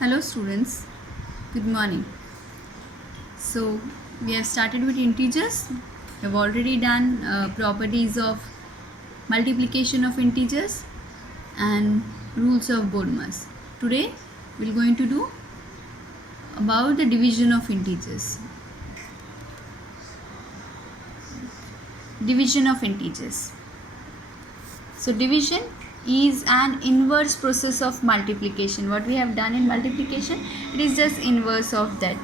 Hello students, good morning. So we have started with integers. We have already done properties of multiplication of integers and rules of Bodmer's. Today we are going to do about the division of integers. Division of integers. So division is an inverse process of multiplication. What we have done in multiplication, it is just inverse of that.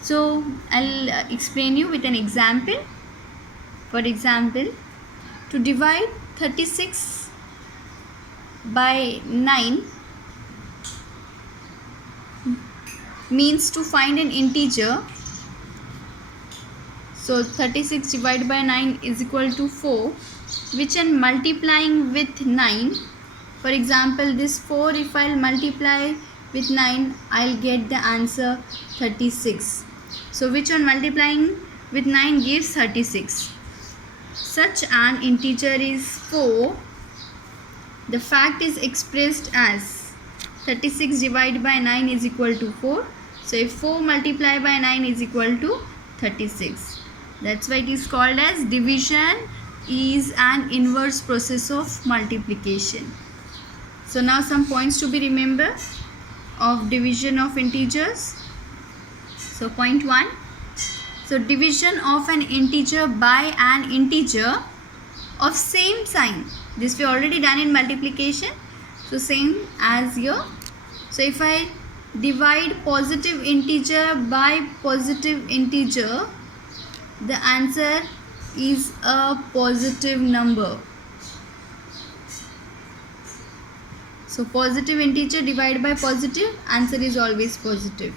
So I'll explain you with an example. For example, to divide 36 by 9 means to find an integer. So 36 divided by 9 is equal to 4, which I'm multiplying with 9. For example, this 4, if I'll multiply with 9, I'll get the answer 36. So which on multiplying with 9 gives 36. Such an integer is 4. The fact is expressed as 36 divided by 9 is equal to 4. So if 4 multiplied by 9 is equal to 36. That's why it is called as division is an inverse process of multiplication. So now some points to be remembered of division of integers. So point 1. So division of an integer by an integer of same sign. This we already done in multiplication. So same as here. So if I divide positive integer by positive integer, the answer is a positive number. So positive integer divided by positive, answer is always positive.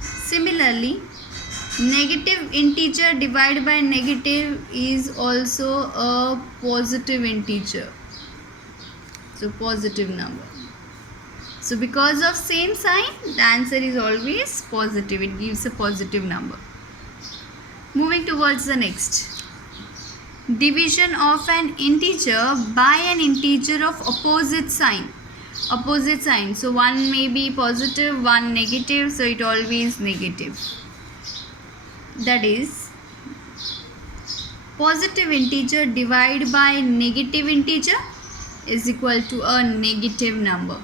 Similarly, negative integer divided by negative is also a positive integer. So positive number. So because of same sign, the answer is always positive. It gives a positive number. Moving towards the next. Division of an integer by an integer of opposite sign. Opposite sign. So one may be positive, one negative. So it always negative. That is, positive integer divided by negative integer is equal to a negative number.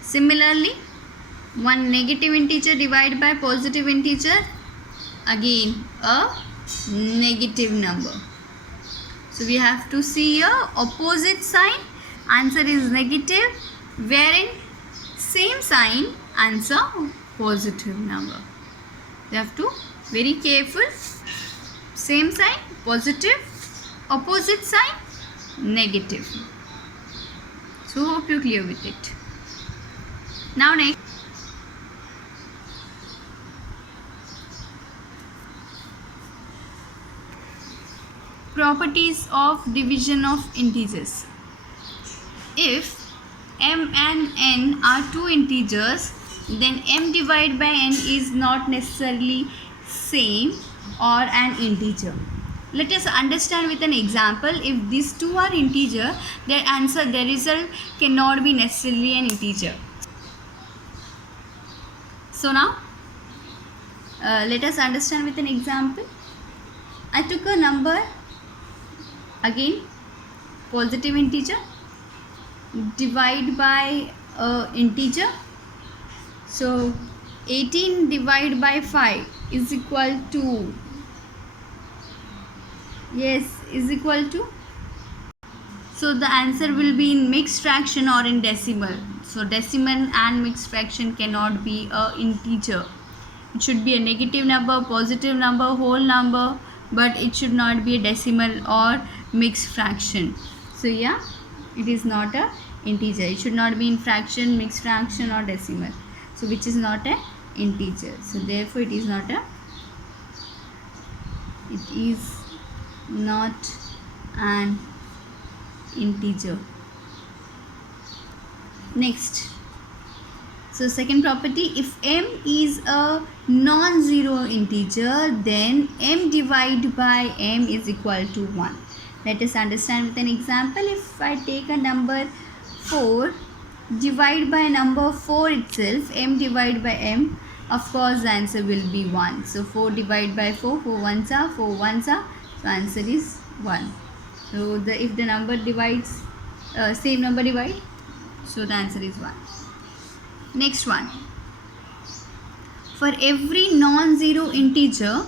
Similarly, one negative integer divided by positive integer, again a negative number. So we have to see a opposite sign, answer is negative, wherein same sign, answer positive number. You have to very careful. Same sign positive, opposite sign negative. So hope you clear with it. Now next. Properties of division of integers. If m and n are two integers, then m divided by n is not necessarily same or an integer. Let us understand with an example. If these two are integer, their result cannot be necessarily an integer. So now let us understand with an example. I took a number, again positive integer, divide by integer. So 18 divided by 5 is equal to, is equal to. So the answer will be in mixed fraction or in decimal. So decimal and mixed fraction cannot be a integer. It should be a negative number, positive number, whole number, but it should not be a decimal or mixed fraction. So yeah, it is not a integer. It should not be in fraction, mixed fraction or decimal. So which is not a integer. So therefore it is not an integer. Next. So second property, if m is a non-zero integer, then m divided by m is equal to 1. Let us understand with an example. If I take a number 4, divide by number 4 itself, m divided by m, of course the answer will be 1. So 4 divided by 4, 4 ones are, 4 ones are, so answer is 1. So if the number divides, same number divide, so the answer is 1. Next one. For every non-zero integer,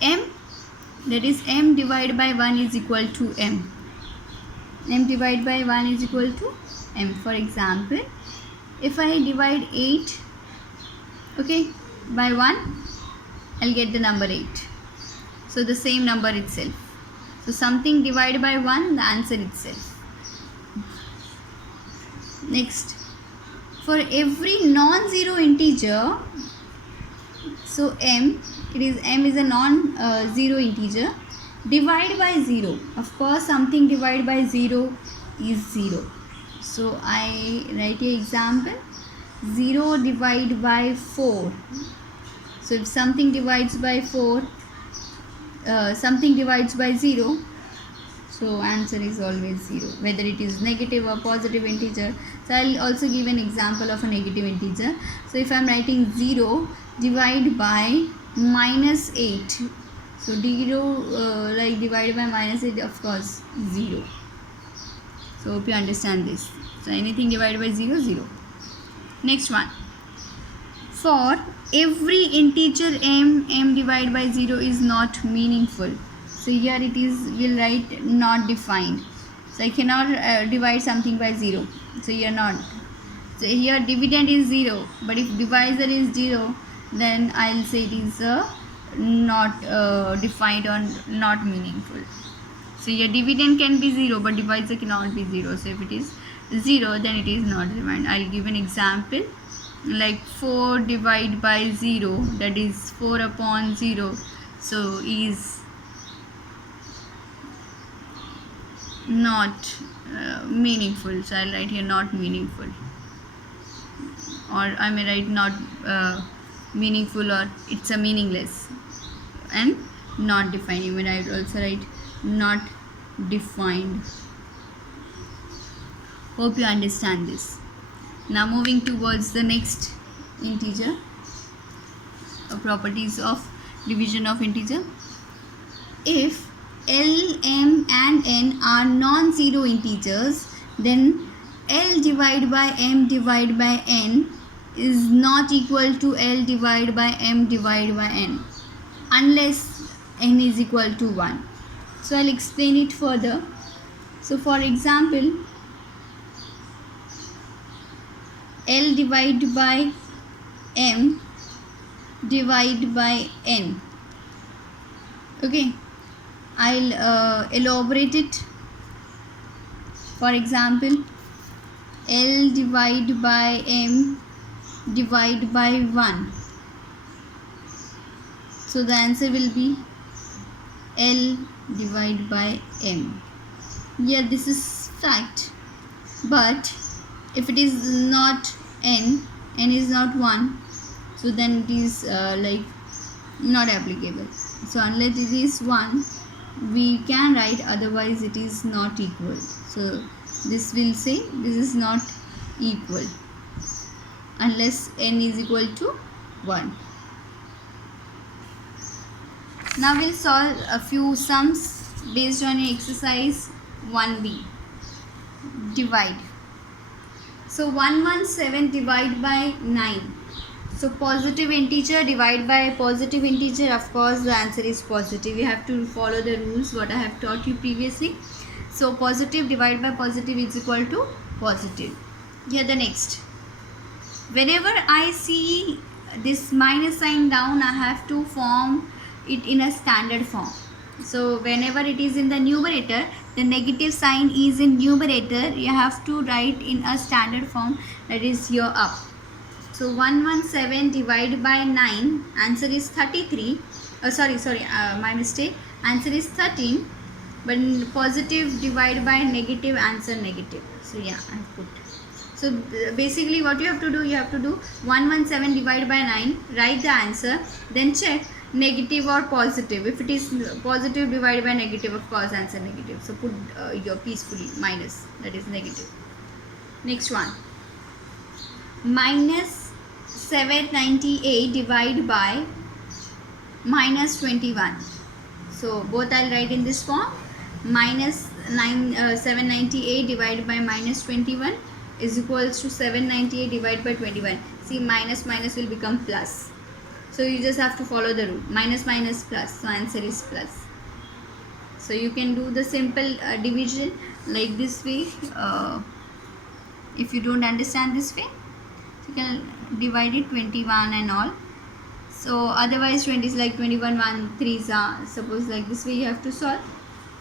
m, that is m divided by 1 is equal to m. M divided by 1 is equal to m. For example, if I divide 8, okay, by 1, I'll get the number 8. So the same number itself. So something divided by 1, the answer itself. Next, for every non-zero integer, so m is a non-zero integer, divide by 0. Of course, something divided by 0 is 0. So I write an example, 0 divided by 4. So if something divides by 4, something divides by 0, so answer is always 0, whether it is negative or positive integer. So I'll also give an example of a negative integer. So if I'm writing 0 divided by minus 8, so 0 like divided by minus 8, of course 0. So hope you understand this. So anything divided by 0, 0. Next one. For every integer m divided by 0 is not meaningful. So here it is, we'll write not defined. So I cannot divide something by 0. So here not. So here dividend is 0, but if divisor is 0, then I'll say it is not defined or not meaningful. So here dividend can be 0, but divisor cannot be 0. So if it is 0, then it is not defined. I'll give an example, like 4 divided by 0, that is 4 upon 0, so is not meaningful. So I'll write here not meaningful, or I may write not meaningful, or it's a meaningless, and not defined. You may also write not defined. Hope you understand this. Now moving towards the next integer, properties of division of integer. If L, M and N are non-zero integers, then L divided by M divided by N is not equal to L divided by M divided by N, unless N is equal to 1. So I'll explain it further. So for example, L divided by M divided by N. Okay, I'll elaborate it. For example, L divided by M divided by 1. So the answer will be L divided by M. Yeah, this is fact. But if it is not N is not 1, so then it is like not applicable. So unless it is 1, we can write, otherwise it is not equal. So this will say this is not equal unless N is equal to 1. Now we'll solve a few sums based on exercise 1B. Divide. So 117 divided by 9. So positive integer divided by positive integer, of course the answer is positive. You have to follow the rules what I have taught you previously. So positive divided by positive is equal to positive. Here the next. Whenever I see this minus sign down, I have to form it in a standard form. So whenever it is in the numerator, the negative sign is in numerator, you have to write in a standard form, that is here up. So 117 divided by 9, answer is 33. My mistake. Answer is 13. But positive divided by negative, answer negative. So yeah, I put. So basically what you have to do 117 divided by 9, write the answer, then check negative or positive. If it is positive divided by negative, of course answer negative. So put your peacefully minus, that is negative. Next one, minus 798 divided by minus 21. So both I'll write in this form. Minus 798 divided by minus 21 is equals to 798 divided by 21. See, minus minus will become plus. So you just have to follow the rule. Minus minus plus. So answer is plus. So you can do the simple division like this way. If you don't understand this way, you can divide it 21 and all. So otherwise 20 is like 21 1 3s are. Suppose like this way you have to solve,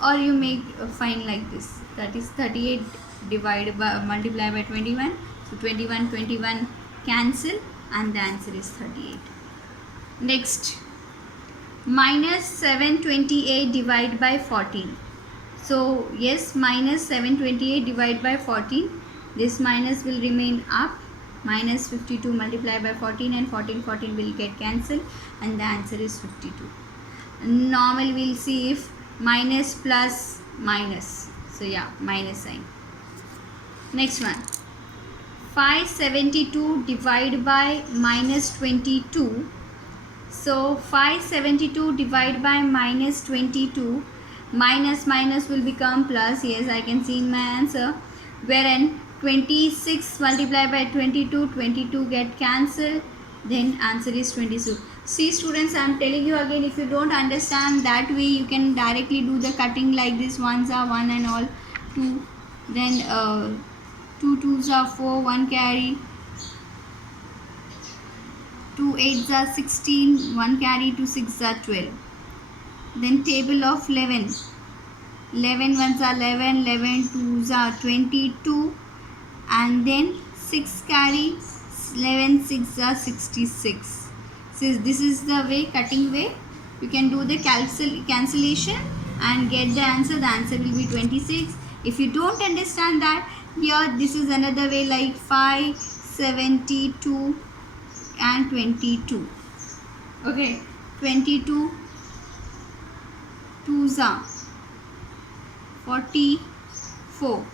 or you make find like this. That is 38 divided by multiply by 21. So 21 cancel and the answer is 38. Next, minus 728 divided by 14. So yes, minus 728 divided by 14. This minus will remain up. Minus 52 multiplied by 14 and 14 will get cancelled and the answer is 52. Normal we'll see if minus plus minus. So yeah, minus sign. Next one, 572 divided by minus 22. So 572 divided by minus 22, minus minus will become plus. Yes, I can see in my answer, wherein 26 multiplied by 22 get cancelled, then answer is 22. See students, I am telling you again, if you don't understand that way, you can directly do the cutting like this. Ones are 1 and all 2, then 2 2s are 4, 1 carry, 2 8s are 16, 1 carry, 2 6s are 12. Then table of 11, 11 ones are 11, 11 2s are 22, and then 6 carry, 11 6s are 66. So this is the way, cutting way. You can do the cancellation and get the answer. The answer will be 26. If you don't understand that, here this is another way, like 5 72 and 22. Okay, 22 2s are 44.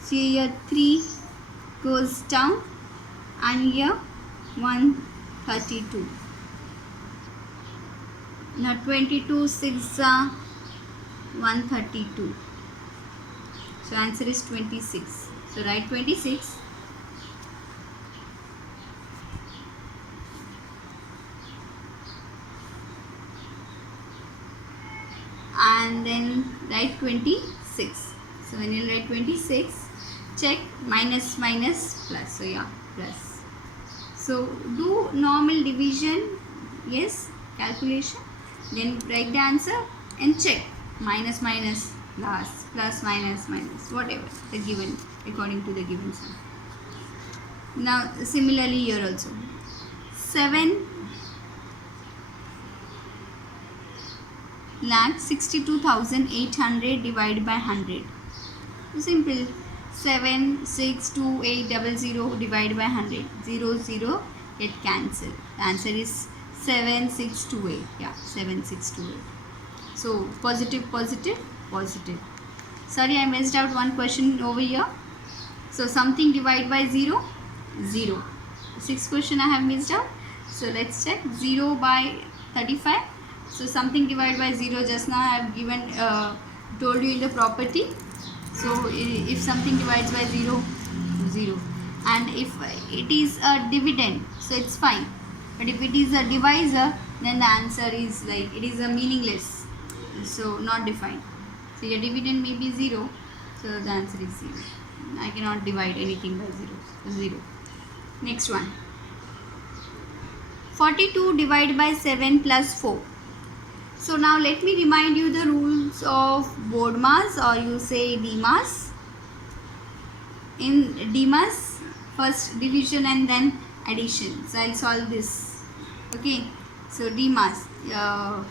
See, here 3 goes down and here 132. Now 22 6 are 132. So answer is 26. So write 26. And then write 26. So when you write 26, check minus minus plus. So yeah, plus. So do normal division, yes, calculation, then write the answer and check minus minus plus minus minus, whatever the given according to the given sum. Now similarly here also, 7,62,800 divided by 100. Simple. 7,628,00 divided by 100. 0 0 get cancelled. The answer is 7,628. Yeah, 7,628. So positive positive positive. Sorry, I messed out one question over here. So something divided by 0, 0. 6th question I have missed out. So let's check. 0 by 35. So something divided by 0, just now I have given told you in the property. So if something divides by 0, 0, and if it is a dividend, so it's fine. But if it is a divisor, then the answer is like, it is a meaningless, so not defined. So your dividend may be 0, so the answer is 0. I cannot divide anything by 0. So 0. Next one, 42 divided by 7 plus 4. So now let me remind you the rules of BODMAS, or you say DMAS. In DMAS, first division and then addition. So I'll solve this. Okay. So DMAS, I'll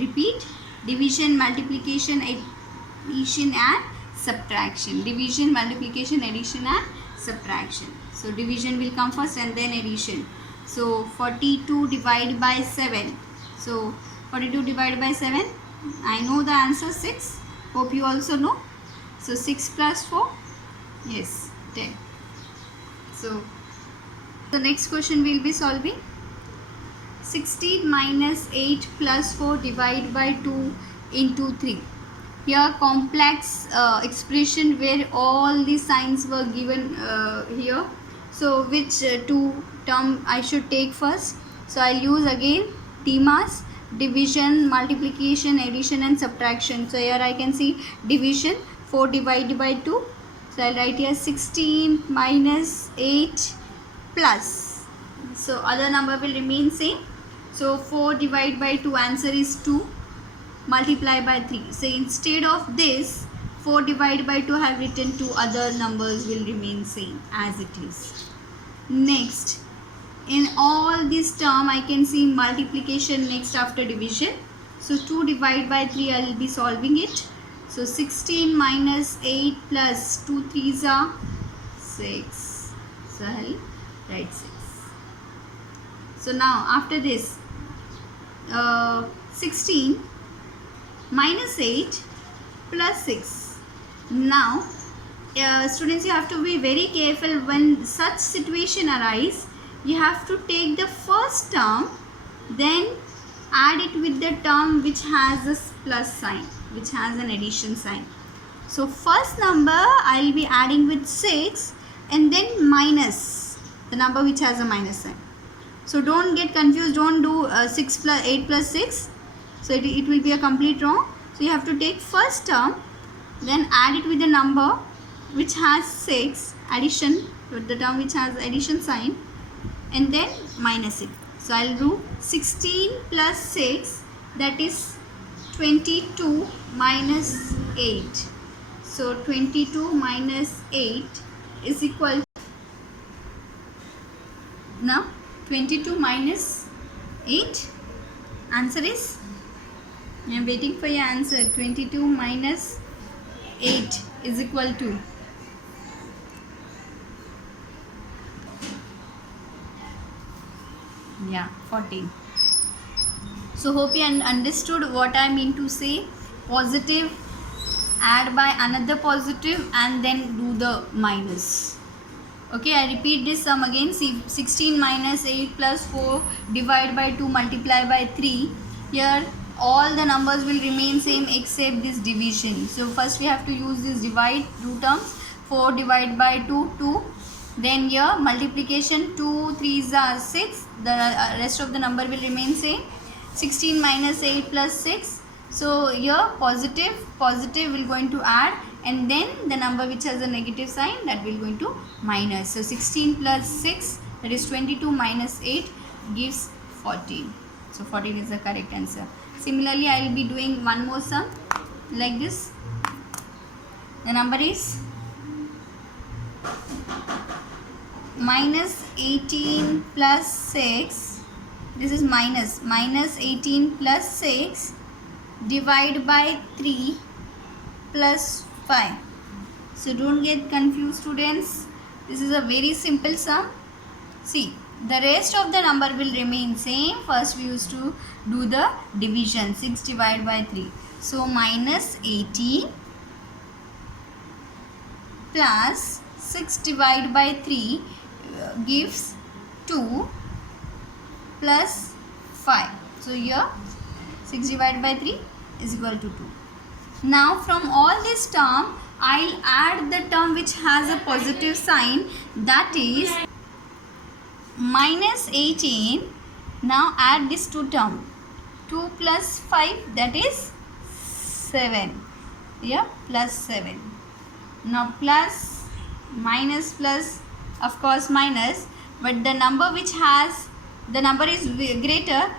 repeat: division, multiplication, addition and subtraction. Division, multiplication, addition and subtraction. So division will come first and then addition. So 42 divided by 7. So 42 divided by 7, I know the answer 6. Hope you also know. So 6 plus 4, yes, 10. So the next question we will be solving. 16 minus 8 plus 4 divided by 2 into 3. Here complex expression where all the signs were given here. So which two term I should take first? So I'll use again TMAS, division, multiplication, addition and subtraction. So here I can see division, 4 divided by 2. So I'll write here 16 minus 8 plus. So other number will remain same. So 4 divided by 2, answer is 2, multiply by 3. So instead of this 4 divided by 2, I have written 2 other numbers will remain same as it is. Next, in all this term I can see multiplication next after division. So 2 divided by 3, I will be solving it. So 16 minus 8 plus 2 3s are 6. So I will write 6. So now after this 16 minus 8 plus 6. Now students, you have to be very careful when such situation arise. You have to take the first term, then add it with the term which has a plus sign, which has an addition sign. So first number I will be adding with 6 and then minus the number which has a minus sign. So don't get confused, don't do 6 plus 8 plus 6. So it will be a complete wrong. So you have to take first term, then add it with the number which has 6, addition with the term which has addition sign, and then minus it. So I will do 16 plus 6, that is 22 minus 8. So 22 minus 8 is equal to, now 22 minus 8, answer is, I am waiting for your answer. 22 minus 8 is equal to, yeah, 14. So hope you understood what I mean to say. Positive, add by another positive and then do the minus. Okay, I repeat this sum again. See, 16 minus 8 plus 4 divided by 2 multiply by 3. Here all the numbers will remain same except this division. So first we have to use this divide, two terms. 4 divided by 2, 2. Then here multiplication, 2 3s are 6. The rest of the number will remain same. 16 minus 8 plus 6. So here positive will going to add, and then the number which has a negative sign, that will going to minus. So 16 plus 6, that is 22 minus 8 gives 14. So 14 is the correct answer. Similarly, I will be doing one more sum like this. The number is minus 18 plus 6. This is minus 18 plus 6 divide by 3 plus 5. So don't get confused, students. This is a very simple sum. See, the rest of the number will remain same. First we used to do the division, 6 divided by 3. So minus 18 plus 6 divided by 3 gives 2 plus 5. So here 6 divided by 3 is equal to 2. Now from all this term, I'll add the term which has a positive sign, that is minus 18. Now add this two term, 2 plus 5, that is 7. Yeah, plus 7. Now plus, minus plus, of course minus, but the number which has, the number is greater,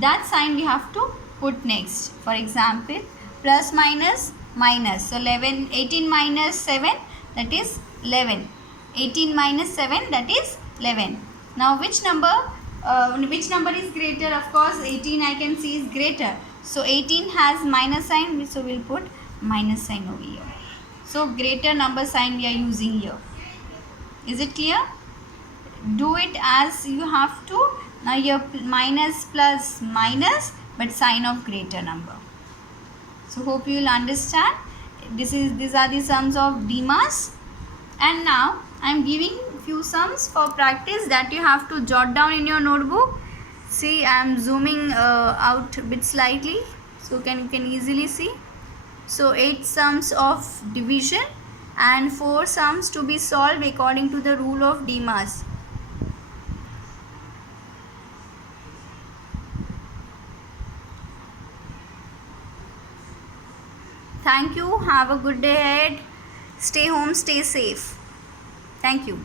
that sign we have to put next. For example, plus minus minus. So 18 minus 7, that is 11. 18 minus 7, that is 11. Now which number is greater? Of course 18 I can see is greater. So 18 has minus sign, so we'll put minus sign over here. So greater number sign we are using here. Is it clear? Do it as you have to. Now here minus plus minus, but sign of greater number. So hope you will understand. These are the sums of Demas. And now I am giving few sums for practice that you have to jot down in your notebook. See, I am zooming out a bit slightly so you can easily see. So 8 sums of division and 4 sums to be solved according to the rule of Demas. Thank you. Have a good day ahead. Stay home, stay safe. Thank you.